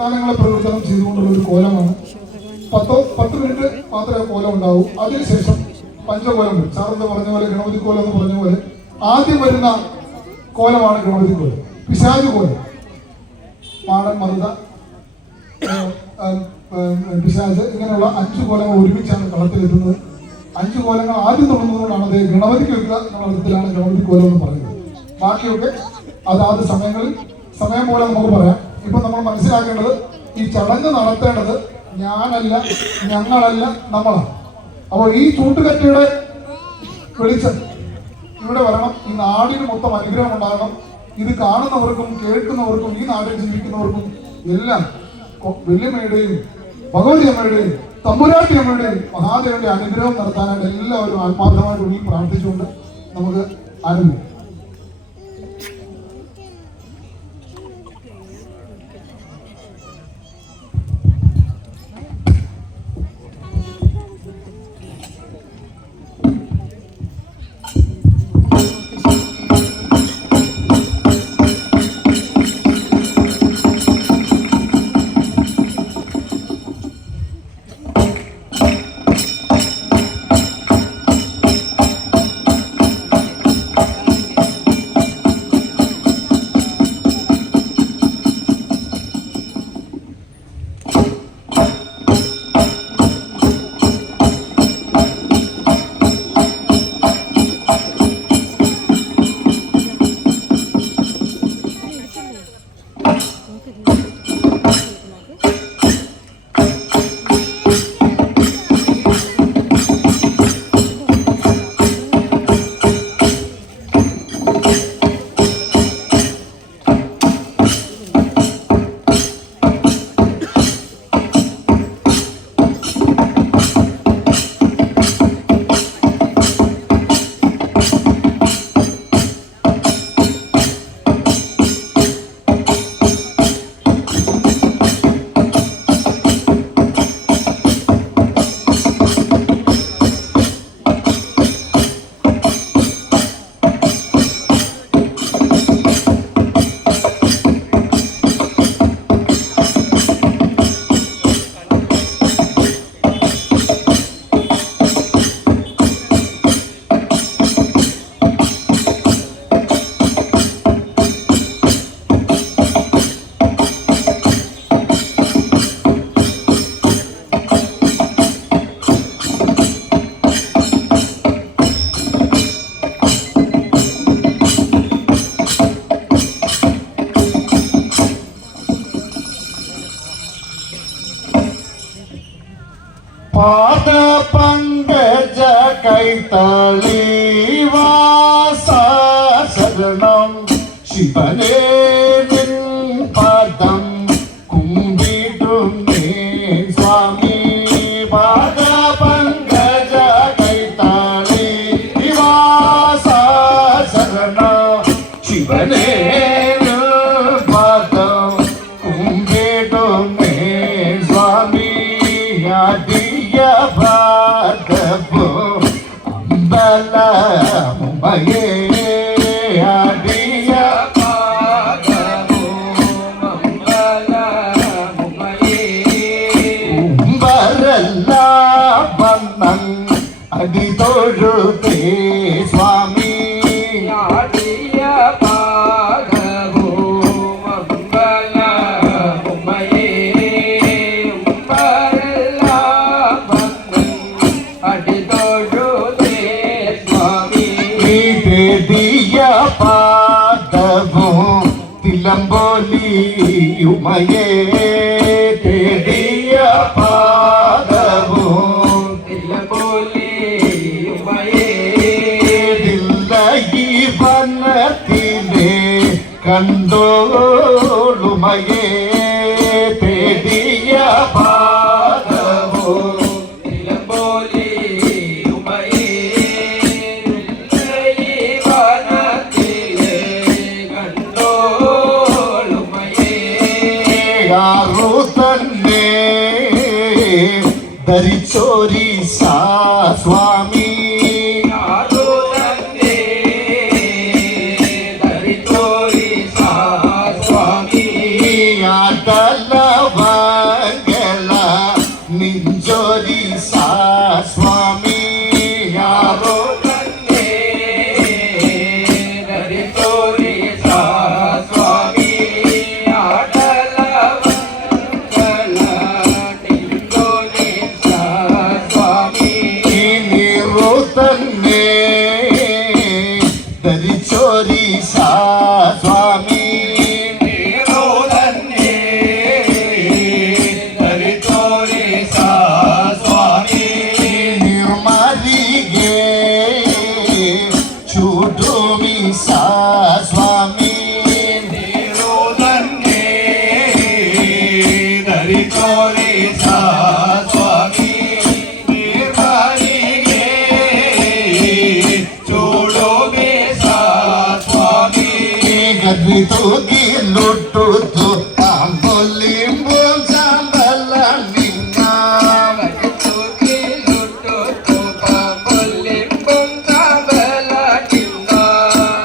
പൊങ്കാലങ്ങളെ പ്രവർത്തനം ചെയ്തുകൊണ്ടുള്ള ഒരു കോലമാണ്. 10 മിനിറ്റ് മാത്രമേ കോലം ഉണ്ടാവൂ. അതിനുശേഷം പഞ്ചകോലം വരും. സാറെന്ന് പറഞ്ഞ പോലെ ഗണപതി കോലം എന്ന് പറഞ്ഞ പോലെ ആദ്യം വരുന്ന കോലമാണ് ഗണപതി കോലം. പിശാച് കോലം, മാടൻ, മറുത, പിശാച്, ഇങ്ങനെയുള്ള 5 കോലങ്ങൾ ഒരുമിച്ചാണ് കളത്തിലെത്തുന്നത്. 5 കോലങ്ങൾ ആദ്യം തുടങ്ങുന്നതുകൊണ്ടാണ് അത് ഗണപതിക്ക് വെക്കുക എന്നുള്ള അർത്ഥത്തിലാണ് ഗണപതി കോലം എന്ന് പറയുന്നത്. ബാക്കിയൊക്കെ അതാത് സമയങ്ങളിൽ സമയം പോലെ നമുക്ക് പറയാം. ഇപ്പൊ നമ്മൾ മനസ്സിലാക്കേണ്ടത്, ഈ ചടങ്ങ് നടത്തേണ്ടത് ഞാനല്ല, ഞങ്ങളല്ല, നമ്മളാണ്. അപ്പോൾ ഈ ചൂട്ടുകറ്റയുടെ വെളിച്ചം ഇവിടെ വരണം. ഈ നാടിന് മൊത്തം അനുഗ്രഹം ഉണ്ടാകണം. ഇത് കാണുന്നവർക്കും കേൾക്കുന്നവർക്കും ഈ നാട്ടിൽ ജീവിക്കുന്നവർക്കും എല്ലാം വല്യമ്മയുടെയും ഭഗവതി അമ്മയുടെയും തമ്പുരാട്ടി അമ്മയുടെയും മഹാദേവന്റെ അനുഗ്രഹം നടത്താനായിട്ട് എല്ലാവരും ആത്മാർത്ഥമായിട്ട് ഉള്ളിൽ പ്രാർത്ഥിച്ചുകൊണ്ട് നമുക്ക് ആരംഭിക്കാം. പാദ പങ്കജ കൈതളി വാസ ശരണം ശിവനേ നിൻ പദം കുമ്പിടുന്നേ സ്വാമി. പാദ പങ്കജ കൈതളി വാസ ശരണം ശിവനേ പദം കുമ്പിടുന്നേ സ്വാമി. ഭാഗവോ അമ്പലമുമയേ അടിയ ഭാഗവോ അമ്പലമുമയേ ഉമ്പരല്ല വന്നം അടിതൊഴുതേ സ്വാമി. അടിയ ഭാഗവോ അമ്പലമുമയേ പാദവും തിലമ്പോലിയുമയേ തേടിയ പാദവും തിലമ്പോലിയുമയേ തില്ലയി വനത്തിലെ കണ്ടോളുമയേ തേടിയ പാദവും തന്നെ ധരിച്ചോരീശ സ്വാമി. ധരിച്ചോരീശ സ്വാമി. അടലവ ಗರಿತೋರಿ ಸ್ವಾಮಿ ನಿರ್ಮಲಿಗೆ ಚೂಡೋಬೆ ಸ್ವಾಮಿ ಗರಿತು ಲುಟ್ಟುತ್ತು ಅಂಬೊಲಿಂಬು ಸಾಂಬಲ ನಿನ್ನ ಗರಿತು ಲುಟ್ಟುತ್ತು ಅಂಬೊಲಿಂಬು ಸಾಂಬಲ ನಿನ್ನ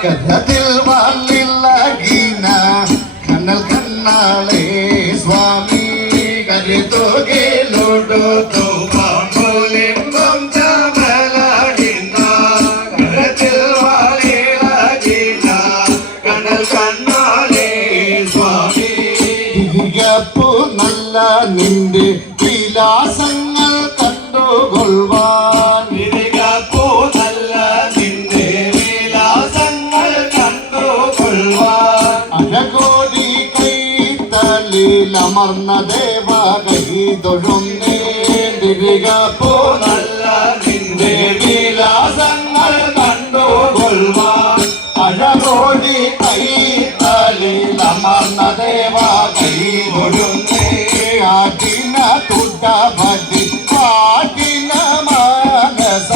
ಕನ್ನದಿಲ್ ವಾಲಿಲ್ಲ ಗೀನ ಕನ್ನಲ್ ಕನ್ನಾಳೆ ಸ್ವಾಮಿ ಗರಿತು ಲುಟ್ಟುತ್ತು ಅಂಬೊಲಿಂಬು ಸಾಂಬಲ ನಿನ್ನ ಕನ್ನದಿಲ್ ವಾಲಿಲ್ಲ ಗೀನ കനൽ കണ്ണാലേ സ്വാമി തിരികപ്പു നല്ല നിന്റെ വിലാസങ്ങൾ കണ്ടുകൊള്ളുവാൻ തിരികപ്പു നല്ല നിന്റെ വിലാസങ്ങൾ കണ്ടുകൊള്ളുവാൻ അഴകോടി കൈത്തലിലമർന്ന ദേവ കൈ തൊഴുന്നേ തിരികപ്പു നല്ല നിന്റെ വിലാസങ്ങൾ കണ്ടുകൊള്ളുവാൻ അഴകോടി കൈത്തലിലമർന്ന ദേവ കൈ തൊഴുന്നേ ആട്ടിന തുടപതി പാട്ടിന മാനസ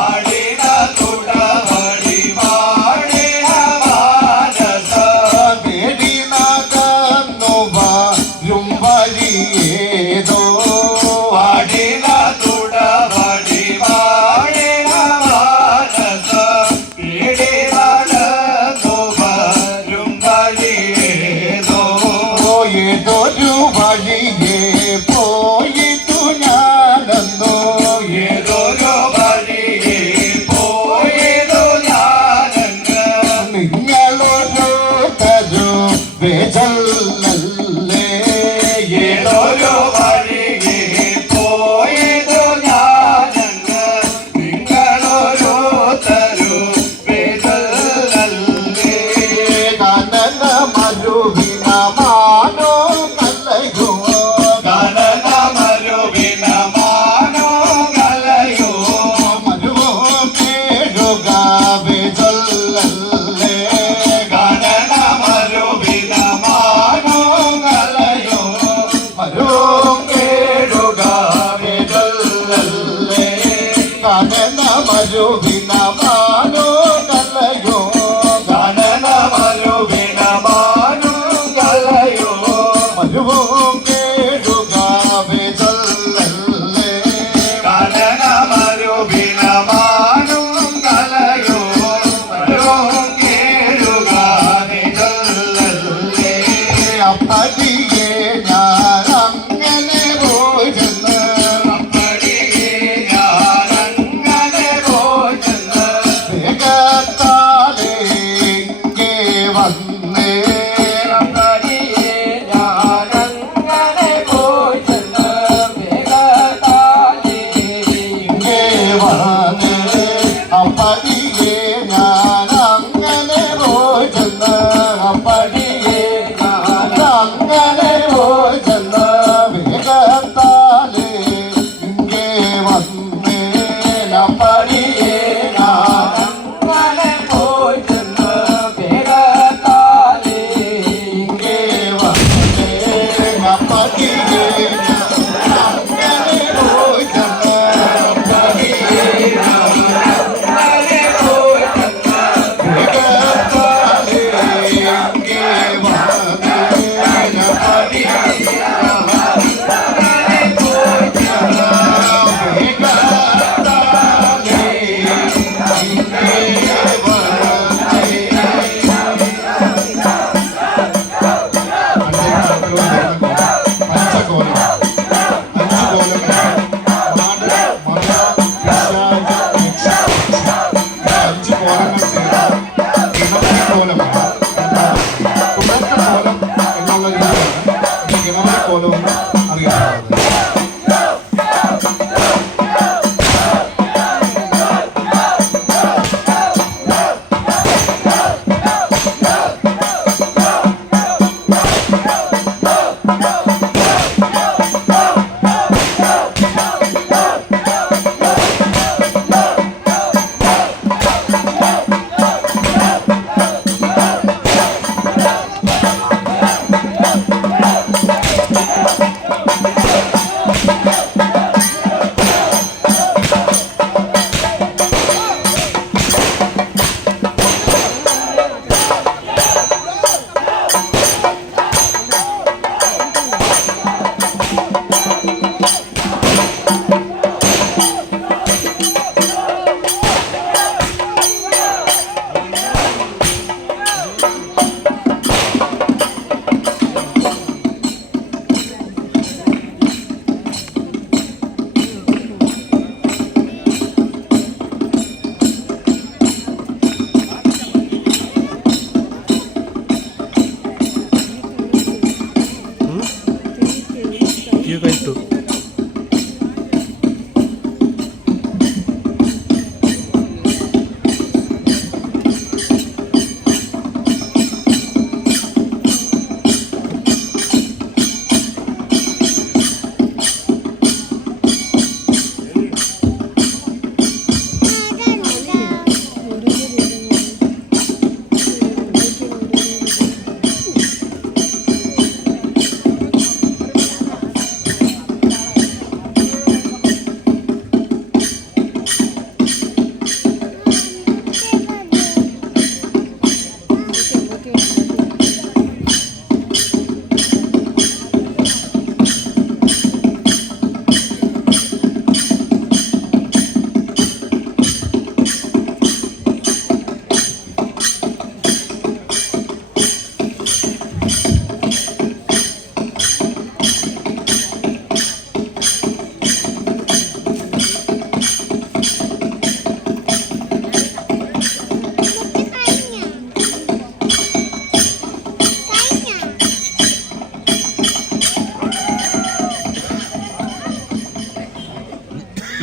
ആടിന തുടപടി പാടിന മാനസ തേടിന തന്നുവരും വഴിയേതോ ആടിന തുടപടി പാടിന മാനസ തേടിന തന്നുവരും വഴിയേതോ ഏതൊരു വഴിയേ പോയിട്ടു ഞാനെന്നോ ഏതൊരു വഴിയേ പോയതു ഞാനെന്ന് നിങ്ങളൊരു തരു വേജല്ലേ ഏതൊരു വഴിയേ പോയതു ഞാനെന്ന് നിങ്ങളൊരു തരു വേജല്ലേ കനന മരുവിന മാനോ കല്ലയോ കനന മരുവിന മാനോ കല്ലയോ മരുവോ കേടുക വേജല്ലേ കനന മരുവിന മാനോ കല്ലയോ മരുവോ കേടുക വേജല്ലേ കനന മരുവിന മാനോ കല്ലയോ കനന മരുവിന മാനോ കല്ലയോ മരുവോ കേടുക വേജല്ലേ കനന മരുവിന മാനോ കല്ലയോ മരുവോ കേടുക വേജല്ലേ അപ്പടിയേ ഞാനങ്ങനെ പോയി ചെന്ന് അപ്പടിയേ ഞാനങ്ങനെ പോയി ചെന്ന് വേഗത്താലേ ഇങ്ങേ വന്നേ അപ്പടിയേ ഞാനങ്ങനെ പോയി ചെന്ന് വേഗത്താലേ ഇങ്ങേ വന്നേ അപ്പടിയേ ഞാനങ്ങനെ പോയി ചെന്ന് അപ്പടിയേ ഞാനങ്ങനെ പോയി ചെന്ന് വേഗത്താലേ ഇങ്ങേ വന്നേ അപ്പടിയേ ഞാനങ്ങനെ പോയി ചെന്ന് വേഗത്താലേ ഇങ്ങേ വന്നേ അപ്പടിയേ ഞാനങ്ങനെ പോയി ചെന്ന് അപ്പടിയേ ഞാനങ്ങനെ പോയി ചെന്ന് വേഗത്താലേ ഇങ്ങേ വന്നേ അപ്പടിയേ ഞാനങ്ങനെ പോയി ചെന്ന് വേഗത്താലേ ഇങ്ങേ പഞ്ചകോലം അഞ്ച് കോലം മാട് മറ പിശാച അഞ്ച് കോലങ്ങൾ ചേർന്ന് ഗണപതി കോലമാണ് തുടക്ക കോലം എന്നുള്ള രീതിയാണ് ഈ ഗണപതി കോലം എന്ന് അറിയപ്പെടുന്നത് Thank you. വീഡിയോ കഴിച്ചു.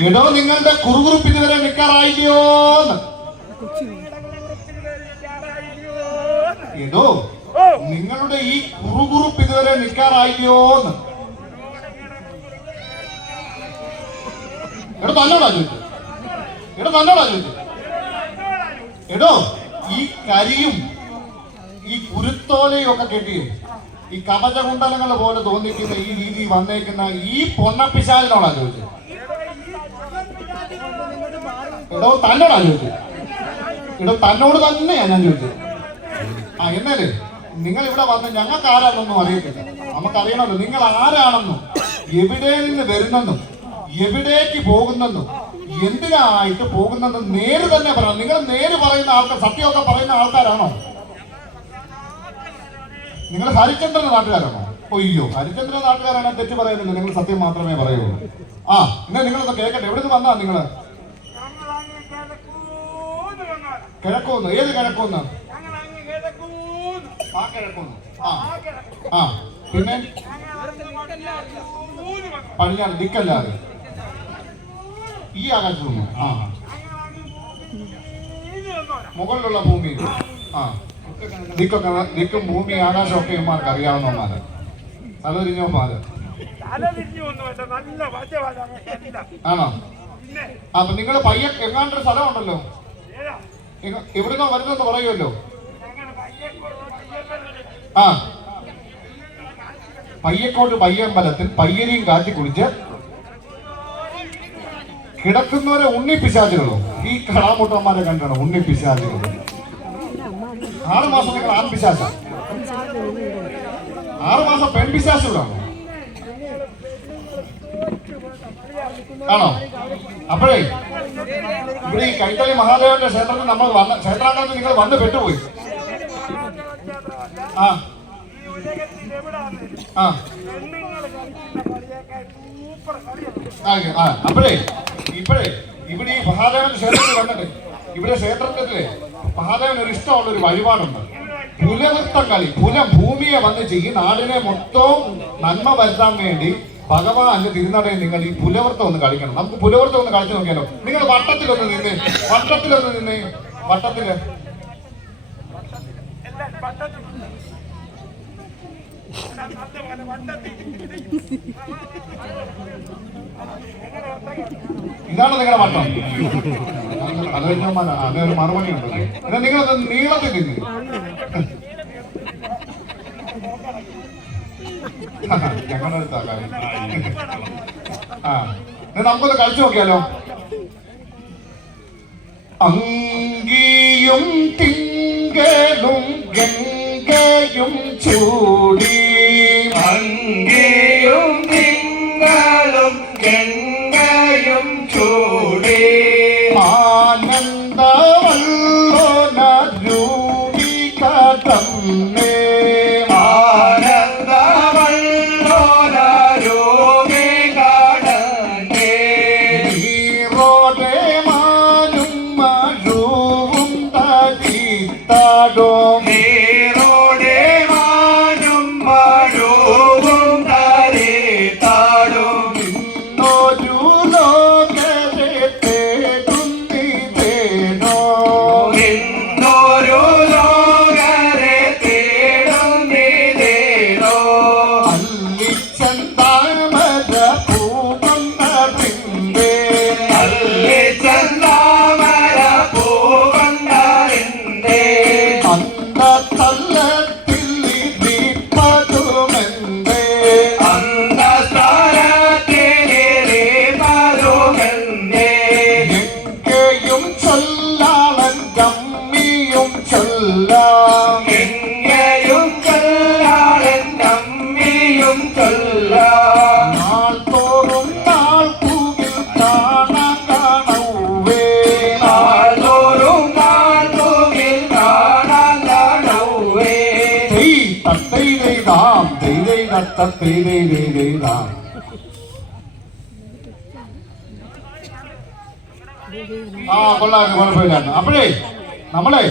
എടോ നിങ്ങളുടെ കുറുകുറുപ്പ് ഇതുവരെ നിൽക്കാറായില്ലയോന്ന്. എടോ നിങ്ങളുടെ ഈ കുറുകുറുപ്പ് ഇതുവരെ നിൽക്കാറായില്ലയോന്ന്. എടോ തന്നോടാ ചോദിച്ചു. എടോ ഈ കരിയും ഈ കുരുത്തോലയും ഒക്കെ കെട്ടിയും ഈ കവചകുണ്ടലങ്ങൾ പോലെ തോന്നിക്കുന്ന ഈ രീതി വന്നേക്കുന്ന ഈ പൊണ്ണപ്പിശാലിനോടാ ചോദിച്ചത്. എടോ തന്നോടാ ചോദിച്ചത്. എടോ തന്നോട് തന്നെയാ ഞാൻ ചോദിച്ചത്. എന്നാലേ നിങ്ങൾ ഇവിടെ വന്ന് ഞങ്ങൾക്ക് ആരാണെന്നൊന്നും അറിയത്തില്ല. നമുക്കറിയണമല്ലോ നിങ്ങൾ ആരാണെന്നും എവിടെ നിന്ന് വരുന്നെന്നും എവിടേക്ക് പോകുന്നെന്നും എന്തിനായിട്ട് പോകുന്നെന്നും നേര് തന്നെ പറയണം. നിങ്ങൾ നേര് പറയുന്ന ആൾക്കാർ, സത്യമൊക്കെ പറയുന്ന ആൾക്കാരാണോ? നിങ്ങൾ ഹരിചന്ദ്രന്റെ നാട്ടുകാരാണോ? ഒയ്യോ, ഹരിചന്ദ്രന്റെ നാട്ടുകാരാണോ തെറ്റ് പറയുന്നില്ല, നിങ്ങൾ സത്യം മാത്രമേ പറയുള്ളൂ. എന്നാൽ നിങ്ങളൊന്ന് കേൾക്കട്ടെ. എവിടെ നിന്ന് വന്നാ നിങ്ങള്? കിഴക്കോന്ന്. ഏത് കിഴക്കോന്ന്? ആ കിഴക്കോന്ന്. പിന്നെ പടിഞ്ഞാറ് ദിക്കല്ലാതെ ഈ ആകാശത്ത് നിന്ന് മുകളിലുള്ള ഭൂമി ദിക്കും ഭൂമി ആകാശമൊക്കെ ഇവന്മാർക്ക് അറിയാവുന്നവന്മാര്, തലതിരിഞ്ഞവന്മാര് ആണോ? അപ്പൊ നിങ്ങൾ എങ്ങാണ്ടൊരു സ്ഥലം ഉണ്ടല്ലോ, എവിടുന്നോ വരുന്നെന്ന് പറയുമല്ലോ. പയ്യക്കോട്ട് പയ്യമ്പലത്തിൽ പയ്യരിയും കാറ്റി കുടിച്ച് കിടക്കുന്നവരെ ഉണ്ണിപ്പിശാചുകളോ? ഈ കളാമുട്ടന്മാരെ കണ്ടാണ് ഉണ്ണിപ്പിശാചുകൾ. 6 മാസം നിങ്ങൾ ആൺപിശാച, 6 മാസം പെൺപിശാചുകളാണോ? ആണോ? അപ്പോഴേ ഇവിടെ ഈ കൈത്തളി മഹാദേവന്റെ ക്ഷേത്രത്തിൽ നമ്മൾ ക്ഷേത്രാങ്കണത്തിൽ നിങ്ങൾ വന്ന് പെട്ടുപോയി. അപ്പോഴേ ഇപ്പോഴേ ഇവിടെ ഈ മഹാദേവന്റെ ക്ഷേത്രത്തിൽ വന്നിട്ട് ഇവിടെ ക്ഷേത്രത്തിലെ മഹാദേവന് ഒരു ഇഷ്ടമുള്ള ഒരു വഴിപാടുണ്ട്. പുലവൃത്തം കളി. ഭൂമിയെ വന്ന് ചെയ്യും നാടിനെ മൊത്തം നന്മ വരുത്താൻ വേണ്ടി ഭഗവാന്റെ തിരുനടയിൽ നിങ്ങൾ ഈ പുലവൃത്തം ഒന്ന് കളിക്കണം. നമുക്ക് പുലവൃത്തം ഒന്ന് കളിച്ചു നോക്കിയാലോ? നിങ്ങൾ വട്ടത്തിലൊന്ന് നിന്നേ, വട്ടത്തില് ഇതാണ് നിങ്ങളുടെ വട്ടം. അത് കഴിഞ്ഞാൽ അതൊരു മറുപടി ഉണ്ടല്ലോ. എന്നാൽ നിങ്ങളത് നീളത്തിൽ നിന്ന് ഞങ്ങളുടെ അടുത്താ കാര്യം. നമുക്കൊന്ന് കളിച്ചു നോക്കിയാലോ? അങ്കിയും തിങ്കളും ഗംഗയും ചൂടി, അങ്കിയും തിങ്കളും ഗംഗയും ചൂടി, ആനന്ദവല്ലോനരൂപിക തന്നേ, ആനന്ദവല്ലോനരൂപിക തന്നേ, നീറോടെ മാനും മഴവും തരിത്താടും, നീറോടെ മാനും മഴവും തരിത്താടും, തത്തേരേരേരേരാ. ആ കൊള്ളാം, കുഴപ്പമില്ലായിരുന്നു. അപ്പോഴേ നമ്മളെ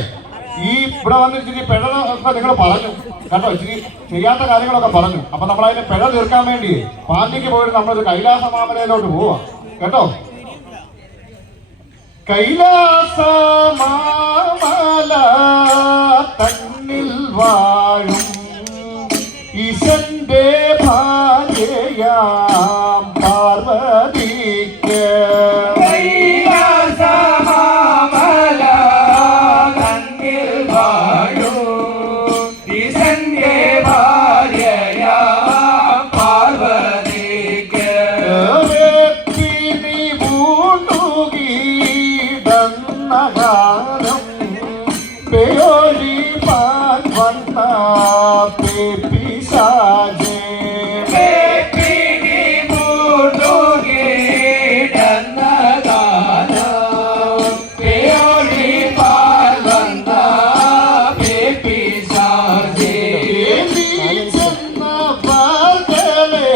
ഈ ഇവിടെ വന്ന് ഇച്ചിരി പിഴ ഒക്കെ നിങ്ങൾ പറഞ്ഞു കേട്ടോ, ഇച്ചിരി ചെയ്യാത്ത കാര്യങ്ങളൊക്കെ പറഞ്ഞു. അപ്പൊ നമ്മൾ അതിനെ പിഴ തീർക്കാൻ വേണ്ടി പാണ്ടിക്ക് പോയിട്ട് നമ്മളൊരു കൈലാസ മാമലയിലോട്ട് പോവാ കേട്ടോ. കൈലാസ മാമല തന്നിൽ വാഴും ഈശന്റെ ഭാര്യയാം പാർവതിക്ക് കൈലാസമാമല തന്നിൽ വാഴും ഈശന്റെ ഭാര്യയാം പാർവതിക്ക് വേപ്പിനി പൂണ്ടുകീടന്ന കാലം പേയൊഴി പാൻ വന്ന പിശാചേ. വേപ്പിനി പൂണ്ടുകീടന്ന കാലം പേയൊഴി പാൽ വന്ന പിശാചേ. നീ ചെന്ന പാർകളെ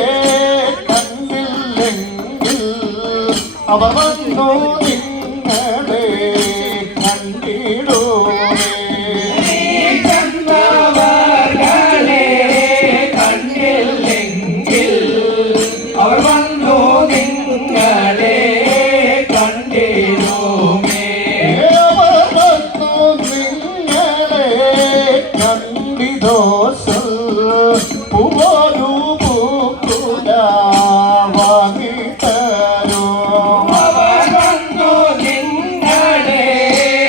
കണ്ടില്ലെങ്കിൽ അവ വന്നു നിങ്ങളെ കണ്ടിടുമേ. ചെന്നവർകളെ കണ്ടില്ലെങ്കിൽ അവർ വന്നു നിങ്ങളെ കണ്ടിടുമേ. അവർ വന്നു നിങ്ങളെ കണ്ടിദോഷ